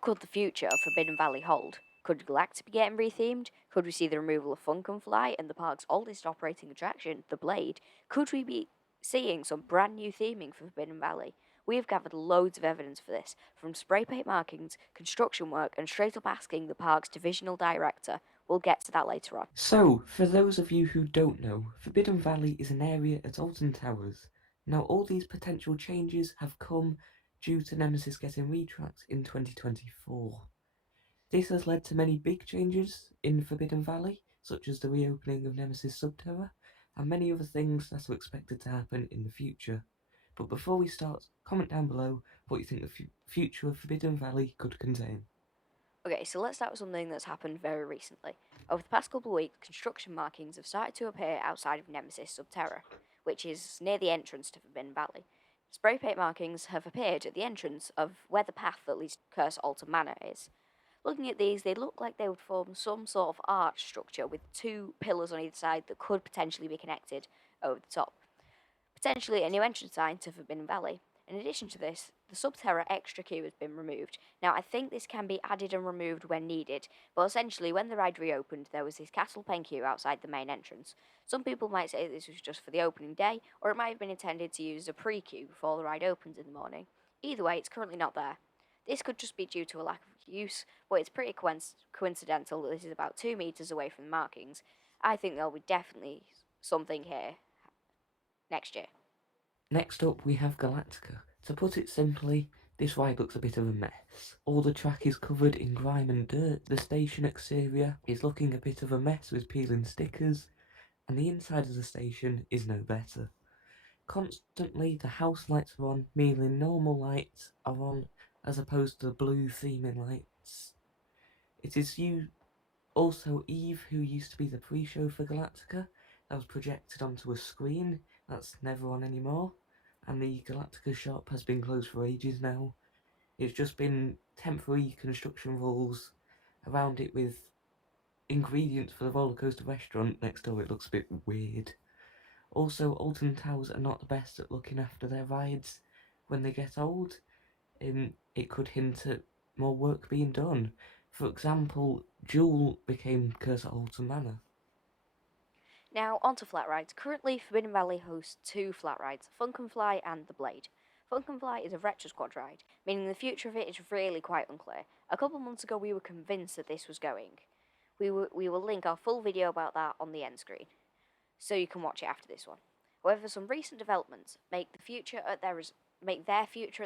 What could the future of Forbidden Valley hold? Could Galactica be getting rethemed? Could we see the removal of Funkenfly and the park's oldest operating attraction, the Blade? Could we be seeing some brand new theming for Forbidden Valley? We have gathered loads of evidence for this, from spray paint markings, construction work, and straight up asking the park's divisional director. We'll get to that later on. So, for those of you who don't know, Forbidden Valley is an area at Alton Towers. Now, all these potential changes have come due to Nemesis getting retracked in 2024. This has led to many big changes in Forbidden Valley, such as the reopening of nemesis-sub-terra, and many other things that are expected to happen in the future. But before we start, comment down below what you think the future of Forbidden Valley could contain. Okay, so let's start with something that's happened very recently. Over the past couple of weeks, construction markings have started to appear outside of nemesis-sub-terra, which is near the entrance to Forbidden Valley. Spray paint markings have appeared at the entrance of where the path that leads to Curse Alton Manor is. Looking at these, they look like they would form some sort of arch structure with two pillars on either side that could potentially be connected over the top. Potentially a new entrance sign to Forbidden Valley. In addition to this, the Sub-Terra extra queue has been removed. Now, I think this can be added and removed when needed, but essentially, when the ride reopened, there was this castle pen queue outside the main entrance. Some people might say this was just for the opening day, or it might have been intended to use as a pre-queue before the ride opens in the morning. Either way, it's currently not there. This could just be due to a lack of use, but it's pretty coincidental that this is about 2 metres away from the markings. I think there'll be definitely something here next year. Next up, we have Galactica. To put it simply, this ride looks a bit of a mess. All the track is covered in grime and dirt, the station exterior is looking a bit of a mess with peeling stickers, and the inside of the station is no better. Constantly, the house lights are on, meaning normal lights are on, as opposed to the blue theming lights. It is also Eve, who used to be the pre-show for Galactica, that was projected onto a screen, that's never on anymore, and the Galactica shop has been closed for ages now. It's just been temporary construction walls around it with ingredients for the roller coaster restaurant next door. It looks a bit weird. Also, Alton Towers are not the best at looking after their rides when they get old. It could hint at more work being done. For example, Jewel became Curse at Alton Manor. Now, onto flat rides. Currently, Forbidden Valley hosts two flat rides, Funkenfly and the Blade. Funkenfly is a retro squad ride, meaning the future of it is really quite unclear. A couple months ago, we were convinced that this was going. We will link our full video about that on the end screen, so you can watch it after this one. However, some recent developments make their future at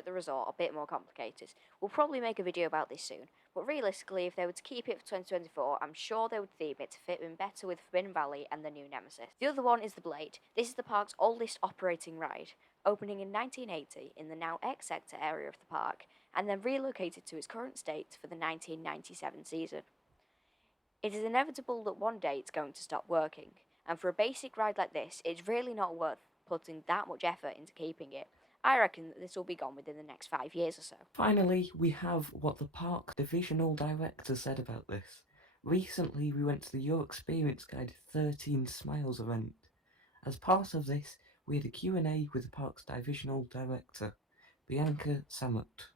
the resort a bit more complicated. We'll probably make a video about this soon, but realistically, if they were to keep it for 2024, I'm sure they would theme it to fit in better with Forbidden Valley and the new Nemesis. The other one is the Blade. This is the park's oldest operating ride, opening in 1980 in the now X Sector area of the park, and then relocated to its current state for the 1997 season. It is inevitable that one day it's going to stop working, and for a basic ride like this, it's really not worth putting that much effort into keeping it. I reckon that this will be gone within the next 5 years or so. Finally, we have what the park divisional director said about this. Recently, we went to the Your Experience Guide 13 Smiles event. As part of this, we had a Q&A with the park's divisional director, Bianca Sammut.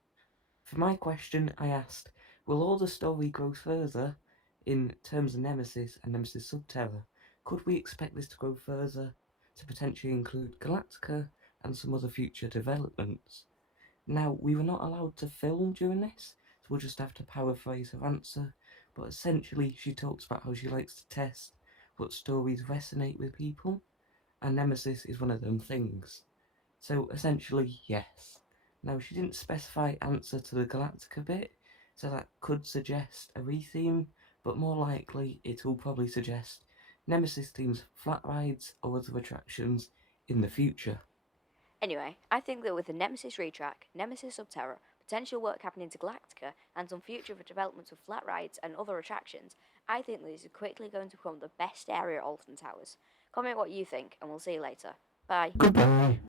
For my question, I asked, will all the story grow further in terms of Nemesis and nemesis-sub-terra? Could we expect this to grow further to potentially include Galactica and some other future developments? Now, we were not allowed to film during this, so we'll just have to paraphrase her answer, but essentially she talks about how she likes to test what stories resonate with people, and Nemesis is one of them things. So essentially, yes. Now, she didn't specify answer to the Galactica bit, so that could suggest a retheme, but more likely it will probably suggest Nemesis themes flat rides or other attractions in the future. Anyway, I think that with the Nemesis retrack, nemesis-sub-terra, potential work happening to Galactica, and some future developments of flat rides and other attractions, I think that this is quickly going to become the best area at Alton Towers. Comment what you think, and we'll see you later. Bye. Goodbye.